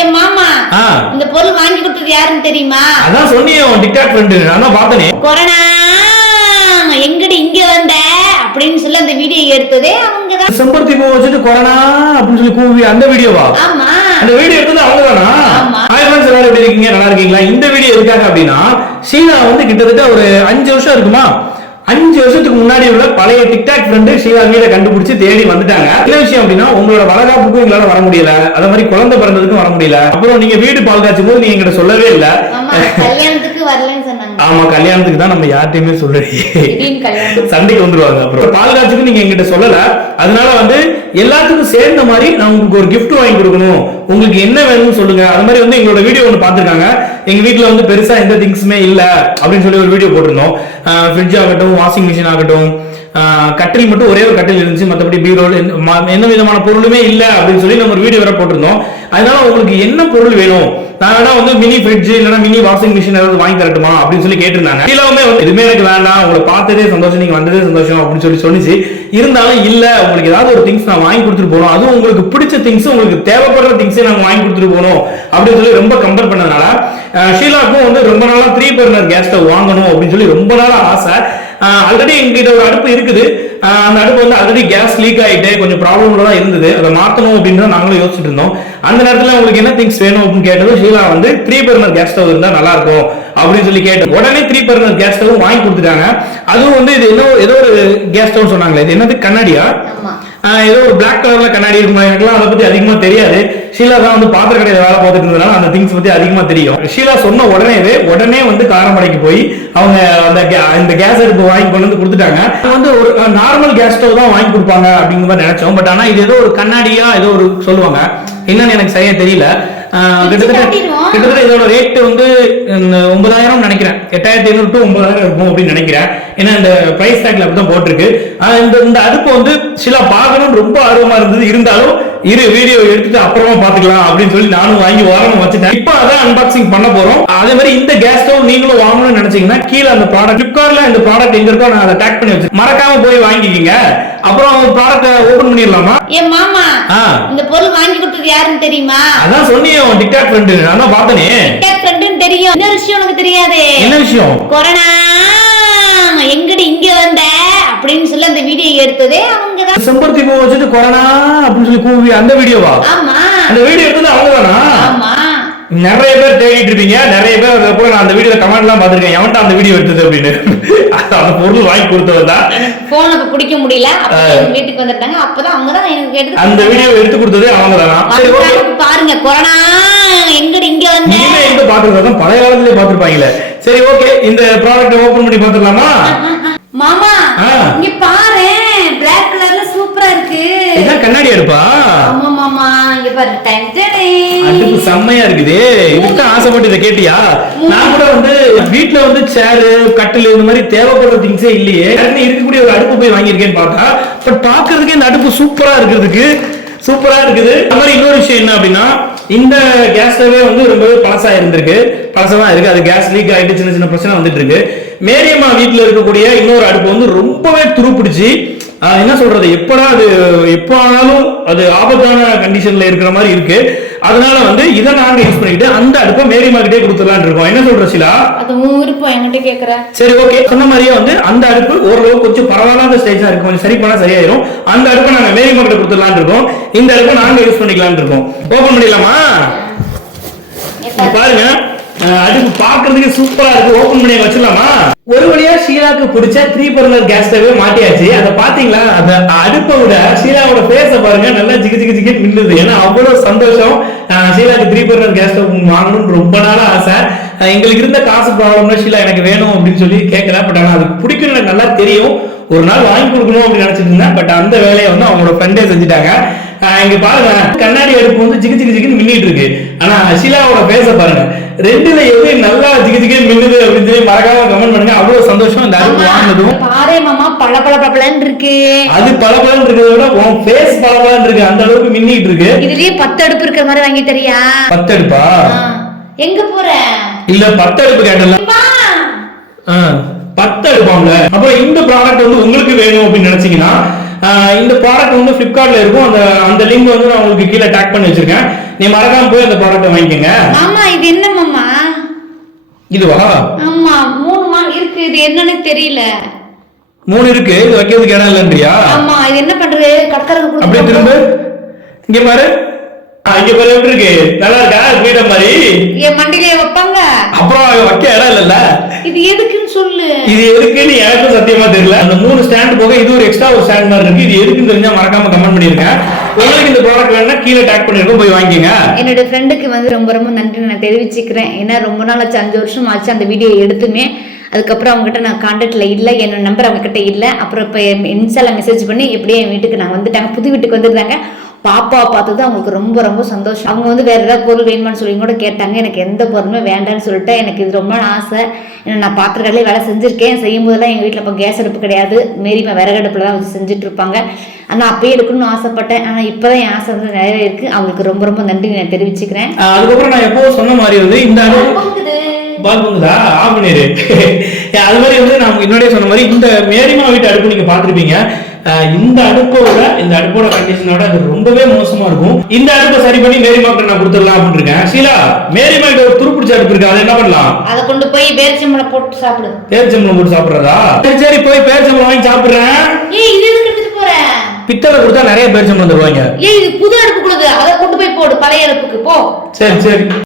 என் மாமா. இந்த பொருள் வாங்கி கொடுத்தது யாருன்னு தெரியுமா? அதான் சொன்னியே உன் டிக்டாக் ஃப்ரெண்டு நான் தான் பார்த்தனே. கொரோனா எங்கடி இங்க வந்த? அப்படின்னு சொல்லி அந்த வீடியோ எடுத்ததே அவங்கதான். செம்பருத்தி பூ வச்சுட்டு கொரோனா அப்படின்னு சொல்லி கூவி அந்த வீடியோவா ஆமா. அந்த வீடியோ எடுத்தது அவங்க தானா. ஹாய் ஃப்ரெண்ட்ஸ் எல்லாரும் எப்படி இருக்கீங்க? நல்லா இருக்கீங்களா? இந்த வீடியோ எதுக்காக அப்படின்னா ஷீலா வந்து கிட்டத்தட்ட ஒரு அஞ்சு வருஷம் இருக்குமா? அஞ்சு வருஷத்துக்கு முன்னாடி உள்ள பழைய டிக்டாக் ஃப்ரெண்டு வீட கண்டுபிடிச்சு தேடி வந்துட்டாங்க. என்ன விஷயம் அப்படின்னா உங்களோட வளகாப்புக்கும் எங்களால வர முடியல. அதே மாதிரி குழந்தை பிறந்ததுக்கும் வர முடியல. அப்புறம் நீங்க வீடு பால் காய்ச்சும் போது நீங்க எங்கிட்ட சொல்லவே இல்ல. ஆமா கல்யாணத்துக்கு தான் நம்ம யார்ட்டையுமே சொல்லலையே சண்டைக்கு வந்துருவாங்க அப்புறம். பால் காய்ச்சுக்கு நீங்க எங்கிட்ட சொல்லல. அதனால வந்து எல்லாத்துக்கும் சேர்ந்த மாதிரி நான் உங்களுக்கு ஒரு gift வாங்கி கொடுக்கணும். உங்களுக்கு என்ன வேணும்னு சொல்லுங்க. அது மாதிரி வந்து எங்களோட வீடியோ ஒன்று பார்த்துருக்காங்க. எங்க வீட்டில் வந்து பெருசா எந்த திங்ஸுமே இல்லை அப்படின்னு சொல்லி ஒரு வீடியோ போட்டிருந்தோம். ஃப்ரிட்ஜ் ஆகட்டும் வாஷிங் மிஷின் ஆகட்டும் கட்டில் மட்டும் ஒரே ஒரு கட்டில் இருந்துச்சு மற்றபடி பீரோல் எந்த விதமான பொருளுமே இல்லை அப்படின்னு சொல்லி நம்ம ஒரு வீடியோ வேற போட்டிருந்தோம். அதனால உங்களுக்கு என்ன பொருள் வேணும்? நான் வேணா வந்து மினி ஃப்ரிட்ஜ் இல்லைன்னா மினி வாஷிங் மிஷின் ஏதாவது வாங்கி தரட்டுமா அப்படின்னு சொல்லி கேட்டிருந்தாங்க. எல்லாமே வந்து எதுவுமே எனக்கு வேண்டாம் உங்களை பார்த்ததே சந்தோஷம் நீங்க வந்ததே சந்தோஷம் அப்படின்னு சொல்லி சொன்னிச்சு. இருந்தாலும் இல்ல உங்களுக்கு ஏதாவது ஒரு திங்ஸ் நான் வாங்கி கொடுத்துட்டு போகணும் அதுவும் உங்களுக்கு பிடிச்ச திங்ஸ் உங்களுக்கு தேவைப்படுற திங்ஸே நாங்க வாங்கி கொடுத்துட்டு போகணும் அப்படின்னு சொல்லி ரொம்ப கம்பேர் பண்ணதுனால ஷீலாக்கும் வந்து ரொம்ப நாளா த்ரீ பர்னர் கேஸ் ஸ்டவ் வாங்கணும் அப்படின்னு சொல்லி ரொம்ப நாளா ஆசை. ஆல்ரெடி எங்கிட்ட ஒரு அடுப்பு இருக்குது. அந்த அடுப்பு வந்து ஆல்ரெடி கேஸ் லீக் ஆகிட்டு கொஞ்சம் ப்ராப்ளம்ல தான் இருந்தது. அதை மாற்றணும் அப்படின்னு தான் நாங்களும் யோசிச்சுட்டு இருந்தோம். அந்த நேரத்தில் உங்களுக்கு என்ன திங்ஸ் வேணும் அப்படின்னு கேட்டதும் ஷீலா வந்து த்ரீ பர்னர் கேஸ் ஸ்டவ் இருந்தால் நல்லா இருக்கும் அப்படின்னு சொல்லி கேட்டோம் உடனே த்ரீ பர்னர் கேஸ் ஸ்டவ் வாங்கி கொடுத்துட்டாங்க. அதுவும் வந்து இது என்ன ஏதோ ஒரு கேஸ் ஸ்டவ் சொன்னாங்களே இது என்னது கண்ணாடியா? ஏதோ ஒரு பிளாக் கலர்ல கண்ணாடி இருக்கும் எனக்குலாம் அதை பத்தி அதிகமா தெரியாது. ஷீலா தான் வந்து பாத்திர கடையில வேலை பார்த்துட்டு இருந்ததுனால அந்த திங்ஸ் பத்தி அதிகமா தெரியும். ஷீலா சொன்ன உடனே உடனே வந்து காரமடைக்கு போய் அவங்க அந்த இந்த கேஸ் அடுப்பு வாங்கி கொண்டு வந்து கொடுத்துட்டாங்க. வந்து ஒரு நார்மல் கேஸ் ஸ்டவ் தான் வாங்கி கொடுப்பாங்க அப்படிங்கிற மாதிரி நினைச்சோம். பட் ஆனா இது ஏதோ ஒரு கண்ணாடியா ஏதோ ஒரு சொல்லுவாங்க. என்னன்னு எனக்கு சரியா தெரியல. கிட்டத்தட்ட இதோட ரேட் வந்து ஒன்பதாயிரம் நினைக்கிறேன். எட்டாயிரத்தி ஐநூறு டு ஒன்பதாயிரம் இருக்கும் அப்படின்னு நினைக்கிறேன். ஏன்னா இந்த பிரைஸ் டேக்ல அப்படிதான் போட்டிருக்கு. இந்த இந்த அடுப்பு வந்து சில பார்க்கணும்னு ரொம்ப ஆர்வமா இருந்தது. இருந்தாலும் இரு வீடியோ எடுத்துட்டு அப்புறமா பாத்துக்கலாம் அப்படின்னு சொல்லி நானும் வாங்கி ஓரமா வச்சுட்டேன். இப்போ அதான் அன்பாக்சிங் பண்ண போறோம். அதே மாதிரி இந்த கேஸ் ஸ்டவ் நீங்களும் வாங்கணும்னு நினைச்சீங்கன்னா கீழே அந்த ப்ராடக்ட் பிளிப்கார்ட்ல இந்த ப்ராடக்ட் எங்க இருக்கோ நான் அதை டேக் பண்ணி வச்சு மறக்காம போய் வாங்கிக்கிங்க. அப்புறம் ப்ராடக்ட்டை ஓபன் பண்ணிடலாமா? என் மாமா இந்த பொருள் வாங்கி கொடுத்தது யாருன்னு தெரியுமா? அதான் சொன்னியே உன் டிக்டாக் ஃப்ரெண்டு நான் தான் பார்த்தனே. ஃப்ரெண்டுன்னு தெரியும். இன்னொரு விஷயம் உனக்கு தெரியாது? என்ன விஷயம்? கொரோனா எங்கடி இங்க வந்த? அப்படின்னு சொல்லி அந்த வீடியோ எடுத்ததே அவங்கதான். செம்பருத்தி பூ வச்சுட்டு கொரோனா அப்படின்னு சொல்லி கூவி அந்த வீடியோவா ஆமா. அந்த வீடியோ எடுத்தது அவங்க தானா நிறைய பேர் தேடிட்டு இருப்பீங்க. நிறைய பேர் கூட நான் அந்த வீடியோ கமெண்ட் எல்லாம் பார்த்திருக்கேன். எவன்டா அந்த வீடியோ எடுத்தது அப்படின்னு. அந்த பொருள் வாங்கி கொடுத்தவர் தான். போன் அப்ப பிடிக்க முடியல. எங்க வீட்டுக்கு வந்துட்டாங்க அப்பதான் அவங்கதான் எனக்கு எடுத்து அந்த வீடியோ எடுத்து கொடுத்ததே அவங்க தானா. பாருங்க கொரோனா எங்கடி இங்க வந்த? எங்க பாத்துருக்கோம் பழைய காலத்திலே பாத்துருப்பாங்களே சரி ஓகே. இந்த ப்ராடக்ட் ஓபன் பண்ணி பாத்துடலாமா மாமா. இங்க பாரு. பிளாக் கலர்ல சூப்பரா இருக்கு. இதான் கண்ணாடி அடுப்பா? ஆமா மாமா இங்க பாரு டைம் அடுப்பு செம்மையா இருக்குது. இதுக்கு ஆசைப்பட்டு இதை கேட்டியா? நான் கூட வந்து வீட்ல வந்து சேரு கட்டில் இந்த மாதிரி தேவைப்படுற திங்ஸே இல்லையே. இருக்கக்கூடிய ஒரு அடுப்பு போய் வாங்கியிருக்கேன்னு பார்த்தா பட் பாக்குறதுக்கு இந்த அடுப்பு சூப்பரா இருக்கிறதுக்கு சூப்பரா இருக்குது. அது மாதிரி இன்னொரு விஷயம் என்ன அப்படின்னா இந்த கேஸ் ஸ்டவே வந்து ரொம்பவே பழசா இருந்திருக்கு. பழசா தான் இருக்கு. அது கேஸ் லீக் ஆயிட்டு சின்ன சின்ன பிரச்சனை வந்துட்டு இருக்கு. மேரியம்மா வீட்ல இருக்கக்கூடிய இன்னொரு அடுப்பு வந்து ரொம்பவே துருப்பிடிச்சு. என்ன சொல்றது? எப்படா அது எப்போ ஆனாலும் அது ஆபத்தான கண்டிஷன்ல இருக்கிற மாதிரி இருக்கு. அதனால வந்து இதை நாங்க யூஸ் பண்ணிட்டு அந்த அடுப்பை மேரிமா கிட்டே கொடுத்துடலாம்னு இருக்கோம். என்ன சொல்ற சிலா அது உன் விருப்பம் என்கிட்ட கேக்குற. சரி ஓகே சொன்ன மாதிரியே வந்து அந்த அடுப்பு ஓரளவு கொஞ்சம் பரவாயில்லாத ஸ்டேஜா இருக்கு. கொஞ்சம் சரி பண்ணா சரியாயிரும். அந்த அடுப்பை நாங்க மேரிமா கிட்ட கொடுத்துடலாம்னு இருக்கோம். இந்த அடுப்பை நாங்க யூஸ் பண்ணிக்கலாம்னு இருக்கோம். ஓபன் பண்ணிடலாமா? பாருங்க. அடுப்பு பார்க்கிறதுக்கு சூப்பரா இருக்கு. ஓபன் பண்ணி வச்சிடலாமா? ஒரு பிடிச்ச த்ரீ பர்னர் கேஸ் ஸ்டவ்வே மாட்டியாச்சு. அதை பாத்தீங்களா அந்த அடுப்பை விட ஷீலாவோட பேச பாருங்க நல்லா ஜிகு ஜிகு ஜிகி மின்னுது ஏன்னா அவ்வளவு சந்தோஷம். ஷீலாக்கு த்ரீ பர்னர் கேஸ் ஸ்டவ் வாங்கணும்னு ரொம்ப நாளா ஆசை. எங்களுக்கு இருந்த காசு ப்ராப்ளம்னா ஷீலா எனக்கு வேணும் அப்படின்னு சொல்லி கேட்கல. பட் ஆனா அதுக்கு பிடிக்கும் எனக்கு நல்லா தெரியும். ஒரு நாள் வாங்கி கொடுக்கணும் அப்படின்னு நினைச்சிட்டு இருந்தேன். பட் அந்த வேலையை வந்து அவங்களோட ஃப்ரெண்டே செஞ்சுட்டாங்க. இங்க பாருங்க கண்ணாடி அடுப்பு வந்து ஜிகு ஜிகி ஜிகின்னு மின்னிட்டு இருக்கு. ஆனா ஷீலாவோட பேச பாருங்க. ரெண்டுல எது நல்லா ஜிகு ஜிகு மின்னுது அப்படின்னு சொல்லி மறக்காம கமெண்ட் பண்ணுங்க. அவ்வளவு சந்தோஷம் இந்த அடுப்பு வாங்கினதும் பாரு மாமா பள பள பளபளன்னு இருக்கு. அது பல பலன் இருக்கிறத விட உன் ஃபேஸ் பல பலன் இருக்கு. அந்த அளவுக்கு மின்னிட்டு இருக்கு. இதுலயே பத்து அடுப்பு இருக்கிற மாதிரி வாங்கி தரியா? பத்து அடுப்பா எங்க போற? இல்ல பத்து அடுப்பு கேட்டல பத்து எடுப்பாங்க அப்புறம் இந்த ப்ராடக்ட் வந்து உங்களுக்கு வேணும் அப்படின்னு நினைச்சீங்கன்னா இந்த ப்ராடக்ட் வந்து ஃபிளிப்கார்ட்ல இருக்கும். அந்த அந்த லிங்க் வந்து நான் உங்களுக்கு கீழே டேக் பண்ணி வச்சிருக்கேன். நீ மறக்காம போய் அந்த ப்ராடக்ட்டை வாங்கிக்கோங்க. மாமா இது என்ன மாமா? இதுவா? ஆமா மூணு மா இருக்கு. இது என்னன்னு தெரியல. மூணு இருக்கு. இது வைக்கிறதுக்கு இடம் இல்லைன்றியா? ஆமா இது என்ன பண்றது? கடற்கரைக்கு அப்படியே திரும்ப. இங்க பாரு. இங்க பாரு எப்படி இருக்கு? நல்லா இருக்கா? வீட மாதிரி? என் மண்டியிலே வைப்பாங்க. அப்புறம் வைக்க இடம் இல்லைல்ல? இது எதுக்குன்னு சொல்லு. இது எதுக்குன்னு எனக்கும் சத்தியமா தெரியல. அந்த மூணு ஸ்டாண்ட் போக இது ஒரு எக்ஸ்ட்ரா ஒரு ஸ்டாண்ட் மாதிரி இருக்கு. இது எதுக்குன்னு தெரிஞ்சா மறக்காம கமெண்ட் பண்ணிருக்கேன் உங்களுக்கு இந்த ப்ராடக்ட் வேணும்னா கீழே டேக் பண்ணிருக்கோம் போய் வாங்கிக்கங்க என்னோட ஃப்ரெண்டுக்கு வந்து ரொம்ப ரொம்ப நன்றி நான் தெரிவிச்சுக்கிறேன். ஏன்னா ரொம்ப நாள் ஆச்சு அஞ்சு வருஷம் ஆச்சு அந்த வீடியோ எடுத்துமே. அதுக்கப்புறம் அவங்ககிட்ட நான் கான்டாக்ட்ல இல்லை. என்னோட நம்பர் அவங்க கிட்ட இல்லை. அப்புறம் இப்போ இன்ஸ்டால மெசேஜ் பண்ணி எப்படியே என் வீட்டுக்கு நான் வந்துட்டாங்க. புது வீட்டுக்கு வந்திருந்தாங்க. பாப்பாவை பார்த்தது அவங்களுக்கு ரொம்ப ரொம்ப சந்தோஷம். அவங்க வந்து வேற ஏதாவது பொருள் வேணுமான்னு சொல்லி கூட கேட்டாங்க. எனக்கு எந்த பொருளுமே வேண்டாம்னு சொல்லிட்டு எனக்கு இது ரொம்ப ஆசை. ஏன்னா நான் பாத்திரக்கடையிலே வேலை செஞ்சிருக்கேன். செய்யும் போதெல்லாம் எங்கள் வீட்டில் இப்போ கேஸ் அடுப்பு கிடையாது. மேரிமா விறகு அடுப்பில் தான் வச்சு செஞ்சுட்டு இருப்பாங்க ஆனால் அப்பயே எடுக்கணும்னு ஆசைப்பட்டேன். ஆனால் இப்போ தான் என் ஆசை வந்து நிறைய இருக்கு. அவங்களுக்கு ரொம்ப ரொம்ப நன்றி நான் தெரிவிச்சுக்கிறேன். அதுக்கப்புறம் நான் எப்போ சொன்ன மாதிரி வந்து இந்த அனுபவம் பால் பண்ணுதா ஆஃப் அது மாதிரி வந்து நான் முன்னாடியே சொன்ன மாதிரி இந்த மேரிமா வீட்டு அடுப்பு நீங்க பார்த்திருப்பீங்க. இந்த அடுப்போட இந்த அடுப்போட கண்டிஷனோட அது ரொம்பவே மோசமா இருக்கும். இந்த அடுப்பை சரி பண்ணி மேரிமா கிட்ட நான் கொடுத்துடலாம் அப்படின்னு இருக்கேன். ஷீலா மேரிமா கிட்ட ஒரு துருப்பிடிச்ச அடுப்பு இருக்கு அதை என்ன பண்ணலாம்? அதை கொண்டு போய் பேரிச்சம்பளம் போட்டு சாப்பிடு. பேரிச்சம்பளம் போட்டு சாப்பிடுறதா? சரி சரி போய் பேரிச்சம்பளம் வாங்கி சாப்பிடுறேன். ஏய் இது எதுக்கு எடுத்துட்டு போற? பித்தளை கொடுத்தா நிறைய பேரிச்சம்பளம் தருவாங்க. ஏய் இது புது அடுப்பு கொடுது. அதை கொண்டு போய் போடு பழைய அடுப்புக்கு. போ. சரி சரி.